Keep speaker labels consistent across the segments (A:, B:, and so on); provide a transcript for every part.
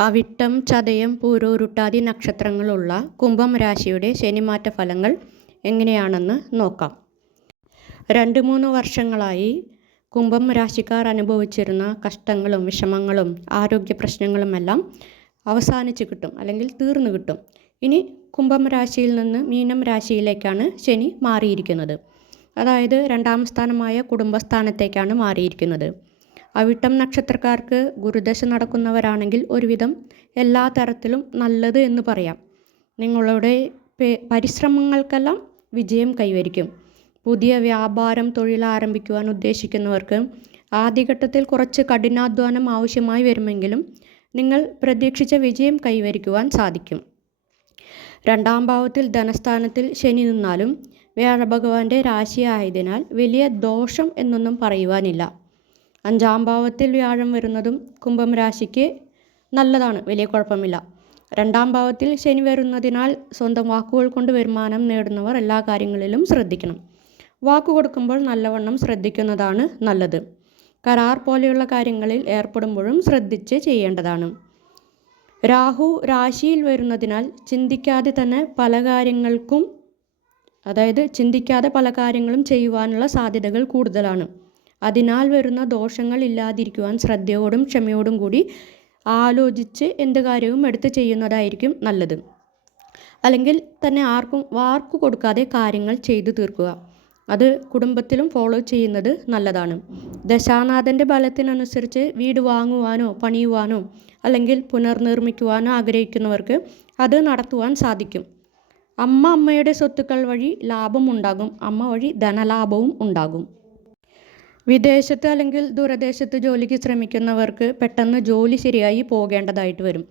A: അവിട്ടം ചതയം പൂരോരുട്ടാതി നക്ഷത്രങ്ങളുള്ള കുംഭം രാശിയുടെ ശനിമാറ്റ ഫലങ്ങൾ എങ്ങനെയാണെന്ന് നോക്കാം. രണ്ട് മൂന്ന് വർഷങ്ങളായി കുംഭം രാശിക്കാർ അനുഭവിച്ചിരുന്ന കഷ്ടങ്ങളും വിഷമങ്ങളും ആരോഗ്യ പ്രശ്നങ്ങളുമെല്ലാം അവസാനിച്ച് കിട്ടും അല്ലെങ്കിൽ തീർന്നു കിട്ടും. ഇനി കുംഭം രാശിയിൽ നിന്ന് മീനം രാശിയിലേക്കാണ് ശനി മാറിയിരിക്കുന്നത്. അതായത് രണ്ടാം സ്ഥാനമായ കുടുംബസ്ഥാനത്തേക്കാണ് മാറിയിരിക്കുന്നത്. അവിട്ടം നക്ഷത്രക്കാർക്ക് ഗുരുദശ നടക്കുന്നവരാണെങ്കിൽ ഒരുവിധം എല്ലാ തരത്തിലും നല്ലത് എന്ന് പറയാം. നിങ്ങളുടെ പരിശ്രമങ്ങൾക്കെല്ലാം വിജയം കൈവരിക്കും. പുതിയ വ്യാപാരം തൊഴിൽ ആരംഭിക്കുവാൻ ഉദ്ദേശിക്കുന്നവർക്ക് ആദ്യഘട്ടത്തിൽ കുറച്ച് കഠിനാധ്വാനം ആവശ്യമായി വരുമെങ്കിലും നിങ്ങൾ പ്രതീക്ഷിച്ച വിജയം കൈവരിക്കുവാൻ സാധിക്കും. രണ്ടാം ഭാവത്തിൽ ധനസ്ഥാനത്തിൽ ശനി നിന്നാലും വ്യാഴഭഗവാന്റെ രാശിയായതിനാൽ വലിയ ദോഷം എന്നൊന്നും പറയുവാനില്ല. അഞ്ചാം ഭാവത്തിൽ വ്യാഴം വരുന്നതും കുംഭം രാശിക്ക് നല്ലതാണ് വലിയ കുഴപ്പമില്ല. രണ്ടാം ഭാവത്തിൽ ശനി വരുന്നതിനാൽ സ്വന്തം വാക്കുകൾ കൊണ്ട് വരുമാനം നേടുന്നവർ എല്ലാ കാര്യങ്ങളിലും ശ്രദ്ധിക്കണം. വാക്കു കൊടുക്കുമ്പോൾ നല്ലവണ്ണം ശ്രദ്ധിക്കുന്നതാണ് നല്ലത്. കരാർ പോലെയുള്ള കാര്യങ്ങളിൽ ഏർപ്പെടുമ്പോഴും ശ്രദ്ധിച്ച് ചെയ്യേണ്ടതാണ്. രാഹു രാശിയിൽ വരുന്നതിനാൽ ചിന്തിക്കാതെ തന്നെ പല കാര്യങ്ങൾക്കും അതായത് ചിന്തിക്കാതെ പല കാര്യങ്ങളും ചെയ്യുവാനുള്ള സാധ്യതകൾ കൂടുതലാണ്. അതിനാൽ വരുന്ന ദോഷങ്ങൾ ഇല്ലാതിരിക്കുവാൻ ശ്രദ്ധയോടും ക്ഷമയോടും കൂടി ആലോചിച്ച് എന്ത് കാര്യവും എടുത്ത് ചെയ്യുന്നതായിരിക്കും നല്ലത്. അല്ലെങ്കിൽ തന്നെ ആർക്കും വാർക്ക് കൊടുക്കാതെ കാര്യങ്ങൾ ചെയ്തു തീർക്കുക. അത് കുടുംബത്തിലും ഫോളോ ചെയ്യുന്നത് നല്ലതാണ്. ദശാനാഥന്റെ ബലത്തിനനുസരിച്ച് വീട് വാങ്ങുവാനോ പണിയുവാനോ അല്ലെങ്കിൽ പുനർനിർമ്മിക്കുവാനോ ആഗ്രഹിക്കുന്നവർക്ക് അത് നടത്തുവാൻ സാധിക്കും. അമ്മ അമ്മയുടെ സ്വത്തുക്കൾ വഴി ലാഭം ഉണ്ടാകും. അമ്മ വഴി ധനലാഭവും ഉണ്ടാകും. വിദേശത്ത് അല്ലെങ്കിൽ ദൂരദേശത്ത് ജോലിക്ക് ശ്രമിക്കുന്നവർക്ക് പെട്ടെന്ന് ജോലി ശരിയായി പോകേണ്ടതായിട്ട് വരും.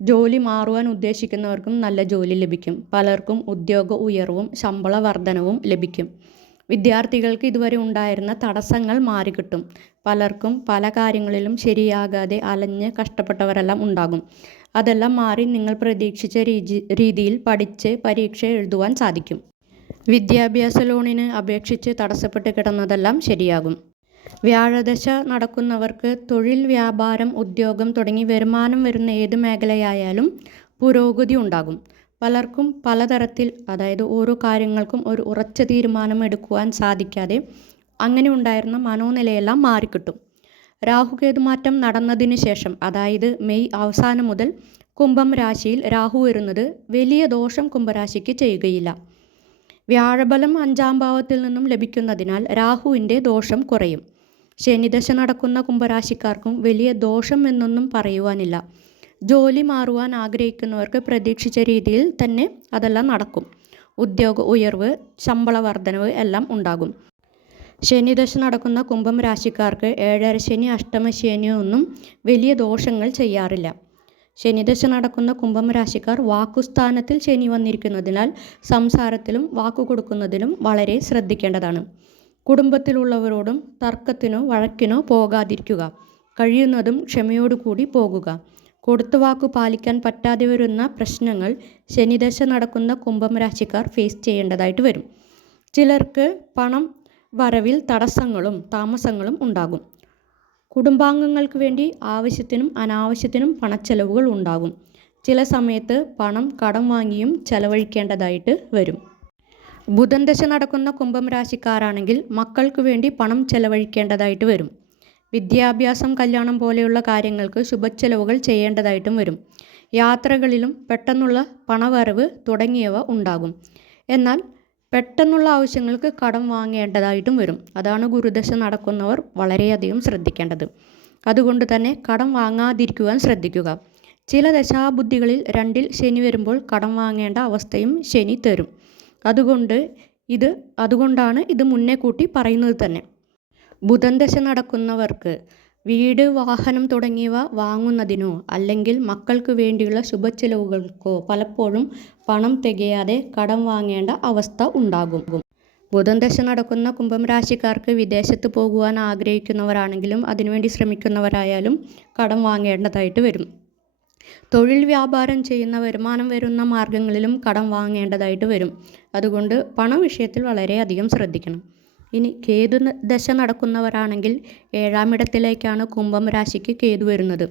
A: ജോലി മാറുവാൻ ഉദ്ദേശിക്കുന്നവർക്കും നല്ല ജോലി ലഭിക്കും. പലർക്കും ഉദ്യോഗ ഉയർവും ശമ്പള വർധനവും ലഭിക്കും. വിദ്യാർത്ഥികൾക്ക് ഇതുവരെ ഉണ്ടായിരുന്ന തടസ്സങ്ങൾ മാറിക്കിട്ടും. പലർക്കും പല കാര്യങ്ങളിലും ശരിയാകാതെ അലഞ്ഞ് കഷ്ടപ്പെട്ടവരെല്ലാം ഉണ്ടാകും. അതെല്ലാം മാറി നിങ്ങൾ പ്രതീക്ഷിച്ച രീതി രീതിയിൽ പഠിച്ച് പരീക്ഷ എഴുതുവാൻ സാധിക്കും. വിദ്യാഭ്യാസ ലോണിന് അപേക്ഷിച്ച് തടസ്സപ്പെട്ട് കിടന്നതെല്ലാം ശരിയാകും. വ്യാഴദശ നടക്കുന്നവർക്ക് തൊഴിൽ വ്യാപാരം ഉദ്യോഗം തുടങ്ങി വരുമാനം വരുന്ന ഏത് മേഖലയായാലും പുരോഗതി ഉണ്ടാകും. പലർക്കും പലതരത്തിൽ അതായത് ഓരോ കാര്യങ്ങൾക്കും ഒരു ഉറച്ച തീരുമാനം എടുക്കുവാൻ സാധിക്കാതെ അങ്ങനെ ഉണ്ടായിരുന്ന മനോനിലയെല്ലാം മാറിക്കിട്ടും. രാഹുകേതുമാറ്റം നടന്നതിന് ശേഷം അതായത് മെയ് അവസാനം മുതൽ കുംഭം രാശിയിൽ രാഹു വരുന്നത് വലിയ ദോഷം കുംഭരാശിക്ക് ചെയ്യുകയില്ല. വ്യാഴബലം അഞ്ചാം ഭാവത്തിൽ നിന്നും ലഭിക്കുന്നതിനാൽ രാഹുവിന്റെ ദോഷം കുറയും. ശനിദശ നടക്കുന്ന കുംഭരാശിക്കാർക്കും വലിയ ദോഷം എന്നൊന്നും പറയുവാനില്ല. ജോലി മാറുവാൻ ആഗ്രഹിക്കുന്നവർക്ക് പ്രതീക്ഷിച്ച രീതിയിൽ തന്നെ അതെല്ലാം നടക്കും. ഉദ്യോഗ ഉയർവ് ശമ്പള വർധനവ് എല്ലാം ഉണ്ടാകും. ശനിദശ നടക്കുന്ന കുംഭം രാശിക്കാർക്ക് ഏഴര ശനി അഷ്ടമ ഒന്നും വലിയ ദോഷങ്ങൾ ചെയ്യാറില്ല. ശനിദശ നടക്കുന്ന കുംഭം രാശിക്കാർ വാക്കുസ്ഥാനത്തിൽ ശനി വന്നിരിക്കുന്നതിനാൽ സംസാരത്തിലും വാക്കു കൊടുക്കുന്നതിലും വളരെ ശ്രദ്ധിക്കേണ്ടതാണ്. കുടുംബത്തിലുള്ളവരോടും തർക്കത്തിനോ വഴക്കിനോ പോകാതിരിക്കുക. കഴിയുന്നതും ക്ഷമയോടുകൂടി പോകുക. കൊടുത്ത വാക്കു പാലിക്കാൻ പറ്റാതെ വരുന്ന പ്രശ്നങ്ങൾ ശനിദശ നടക്കുന്ന കുംഭം രാശിക്കാർ ഫേസ് ചെയ്യേണ്ടതായിട്ട് വരും. ചിലർക്ക് പണം വരവിൽ തടസ്സങ്ങളും താമസങ്ങളും ഉണ്ടാകും. കുടുംബാംഗങ്ങൾക്ക് വേണ്ടി ആവശ്യത്തിനും അനാവശ്യത്തിനും പണച്ചെലവുകൾ ഉണ്ടാകും. ചില സമയത്ത് പണം കടം വാങ്ങിയും ചെലവഴിക്കേണ്ടതായിട്ട് വരും. ബുധൻ ദശ നടക്കുന്ന കുംഭം രാശിക്കാരാണെങ്കിൽ മക്കൾക്ക് വേണ്ടി പണം ചെലവഴിക്കേണ്ടതായിട്ട് വരും. വിദ്യാഭ്യാസം കല്യാണം പോലെയുള്ള കാര്യങ്ങൾക്ക് ശുഭച്ചെലവുകൾ ചെയ്യേണ്ടതായിട്ടും വരും. യാത്രകളിലും പെട്ടെന്നുള്ള പണവരവ് തുടങ്ങിയവ ഉണ്ടാകും. എന്നാൽ പെട്ടെന്നുള്ള ആവശ്യങ്ങൾക്ക് കടം വാങ്ങേണ്ടതായിട്ടും വരും. അതാണ് ഗുരുദശ നടക്കുന്നവർ വളരെയധികം ശ്രദ്ധിക്കേണ്ടത്. അതുകൊണ്ട് തന്നെ കടം വാങ്ങാതിരിക്കുവാൻ ശ്രദ്ധിക്കുക. ചില ദശാബുദ്ധികളിൽ രണ്ടിൽ ശനി വരുമ്പോൾ കടം വാങ്ങേണ്ട അവസ്ഥയും ശനി തരും. അതുകൊണ്ട് ഇത് അതുകൊണ്ടാണ് ഇത് മുന്നേ കൂട്ടി പറയുന്നത് തന്നെ. ബുധൻ ദശ നടക്കുന്നവർക്ക് വീട് വാഹനം തുടങ്ങിയവ വാങ്ങുന്നതിനോ അല്ലെങ്കിൽ മക്കൾക്ക് വേണ്ടിയുള്ള ശുഭച്ചെലവുകൾക്കോ പലപ്പോഴും പണം തികയാതെ കടം വാങ്ങേണ്ട അവസ്ഥ ഉണ്ടാകും. ബുധൻ നടക്കുന്ന കുംഭം രാശിക്കാർക്ക് വിദേശത്ത് പോകുവാൻ ആഗ്രഹിക്കുന്നവരാണെങ്കിലും അതിനുവേണ്ടി ശ്രമിക്കുന്നവരായാലും കടം വാങ്ങേണ്ടതായിട്ട് വരും. തൊഴിൽ വ്യാപാരം ചെയ്യുന്ന വരുമാനം വരുന്ന മാർഗങ്ങളിലും കടം വാങ്ങേണ്ടതായിട്ട് വരും. അതുകൊണ്ട് പണ വിഷയത്തിൽ വളരെയധികം ശ്രദ്ധിക്കണം. ഇനി കേതു ദശ നടക്കുന്നവരാണെങ്കിൽ ഏഴാമിടത്തിലേക്കാണ് കുംഭം രാശിക്ക് കേതു വരുന്നത്.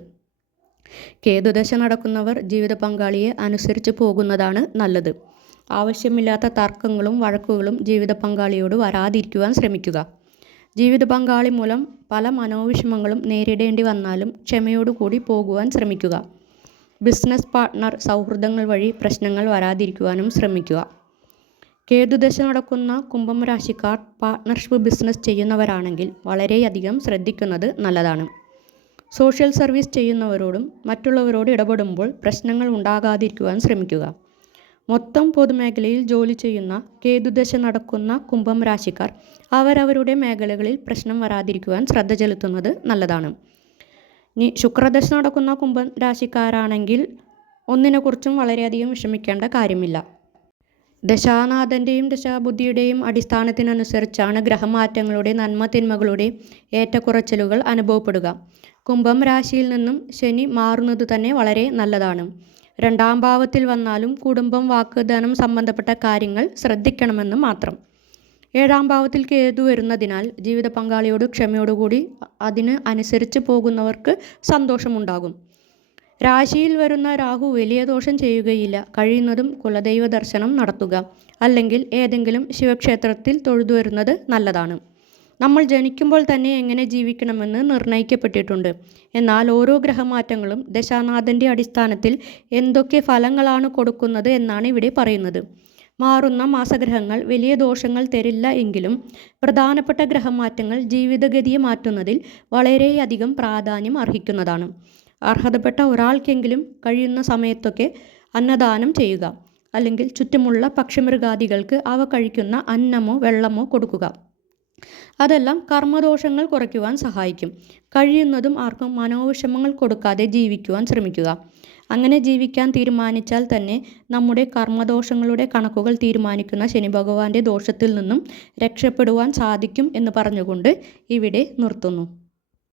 A: കേതുദശ നടക്കുന്നവർ ജീവിത പങ്കാളിയെ അനുസരിച്ച് പോകുന്നതാണ് നല്ലത്. ആവശ്യമില്ലാത്ത തർക്കങ്ങളും വഴക്കുകളും ജീവിത പങ്കാളിയോട് വരാതിരിക്കുവാൻ ശ്രമിക്കുക. ജീവിത പങ്കാളി മൂലം പല മനോവിഷമങ്ങളും നേരിടേണ്ടി വന്നാലും ക്ഷമയോടുകൂടി പോകുവാൻ ശ്രമിക്കുക. ബിസിനസ് പാർട്ട്ണർ സൗഹൃദങ്ങൾ വഴി പ്രശ്നങ്ങൾ വരാതിരിക്കുവാനും ശ്രമിക്കുക. കേതുദശ നടക്കുന്ന കുംഭം രാശിക്കാർ പാർട്ട്ണർഷിപ്പ് ബിസിനസ് ചെയ്യുന്നവരാണെങ്കിൽ വളരെയധികം ശ്രദ്ധിക്കുന്നത് നല്ലതാണ്. സോഷ്യൽ സർവീസ് ചെയ്യുന്നവരോടും മറ്റുള്ളവരോട് ഇടപെടുമ്പോൾ പ്രശ്നങ്ങൾ ഉണ്ടാകാതിരിക്കുവാൻ ശ്രമിക്കുക. മൊത്തം പൊതുമേഖലയിൽ ജോലി ചെയ്യുന്ന കേതുദശ നടക്കുന്ന കുംഭം രാശിക്കാർ അവരവരുടെ മേഖലകളിൽ പ്രശ്നം വരാതിരിക്കുവാൻ ശ്രദ്ധ ചെലുത്തുന്നത് നല്ലതാണ്. ഇനി ശുക്രദശ നടക്കുന്ന കുംഭം രാശിക്കാരാണെങ്കിൽ ഒന്നിനെക്കുറിച്ചും വളരെയധികം വിഷമിക്കേണ്ട കാര്യമില്ല. ദശാനാഥന്റെയും ദശാബുദ്ധിയുടെയും അടിസ്ഥാനത്തിനനുസരിച്ചാണ് ഗ്രഹമാറ്റങ്ങളുടെ നന്മ തിന്മകളുടെ ഏറ്റക്കുറച്ചിലുകൾ അനുഭവപ്പെടുക. കുംഭം രാശിയിൽ നിന്നും ശനി മാറുന്നത് തന്നെ വളരെ നല്ലതാണ്. രണ്ടാം ഭാവത്തിൽ വന്നാലും കുടുംബം വാക്കുദാനം സംബന്ധപ്പെട്ട കാര്യങ്ങൾ ശ്രദ്ധിക്കണമെന്ന് മാത്രം. ഏഴാം ഭാവത്തിൽ കേതു വരുന്നതിനാൽ ജീവിത പങ്കാളിയോട് ക്ഷമയോടുകൂടി അതിന് അനുസരിച്ച് പോകുന്നവർക്ക് സന്തോഷമുണ്ടാകും. രാശിയിൽ വരുന്ന രാഹു വലിയ ദോഷം ചെയ്യുകയില്ല. കഴിയുന്നതും കുലദൈവ ദർശനം നടത്തുക. അല്ലെങ്കിൽ ഏതെങ്കിലും ശിവക്ഷേത്രത്തിൽ തൊഴുതു വരുന്നത് നല്ലതാണ്. നമ്മൾ ജനിക്കുമ്പോൾ തന്നെ എങ്ങനെ ജീവിക്കണമെന്ന് നിർണയിക്കപ്പെട്ടിട്ടുണ്ട് എന്നാൽ ഓരോ ഗ്രഹമാറ്റങ്ങളും ദശാനാഥന്റെ അടിസ്ഥാനത്തിൽ എന്തൊക്കെ ഫലങ്ങളാണ് കൊടുക്കുന്നത് എന്നാണ് ഇവിടെ പറയുന്നത്. മാറുന്ന മാസഗ്രഹങ്ങൾ വലിയ ദോഷങ്ങൾ തരില്ല എങ്കിലും പ്രധാനപ്പെട്ട ഗ്രഹമാറ്റങ്ങൾ ജീവിതഗതിയെ മാറ്റുന്നതിൽ വളരെയധികം പ്രാധാന്യം അർഹിക്കുന്നതാണ്. അർഹതപ്പെട്ട ഒരാൾക്കെങ്കിലും കഴിയുന്ന സമയത്തൊക്കെ അന്നദാനം ചെയ്യുക. അല്ലെങ്കിൽ ചുറ്റുമുള്ള പക്ഷിമൃഗാദികൾക്ക് അവ കഴിക്കുന്ന അന്നമോ വെള്ളമോ കൊടുക്കുക. അതെല്ലാം കർമ്മദോഷങ്ങൾ കുറയ്ക്കുവാൻ സഹായിക്കും. കഴിയുന്നതും ആർക്കും മനോവിഷമങ്ങൾ കൊടുക്കാതെ ജീവിക്കുവാൻ ശ്രമിക്കുക. അങ്ങനെ ജീവിക്കാൻ തീരുമാനിച്ചാൽ തന്നെ നമ്മുടെ കർമ്മദോഷങ്ങളുടെ കണക്കുകൾ തീരുമാനിക്കുന്ന ശനി ഭഗവാന്റെ ദോഷത്തിൽ നിന്നും രക്ഷപ്പെടുവാൻ സാധിക്കും എന്ന് പറഞ്ഞുകൊണ്ട് ഇവിടെ നിർത്തുന്നു.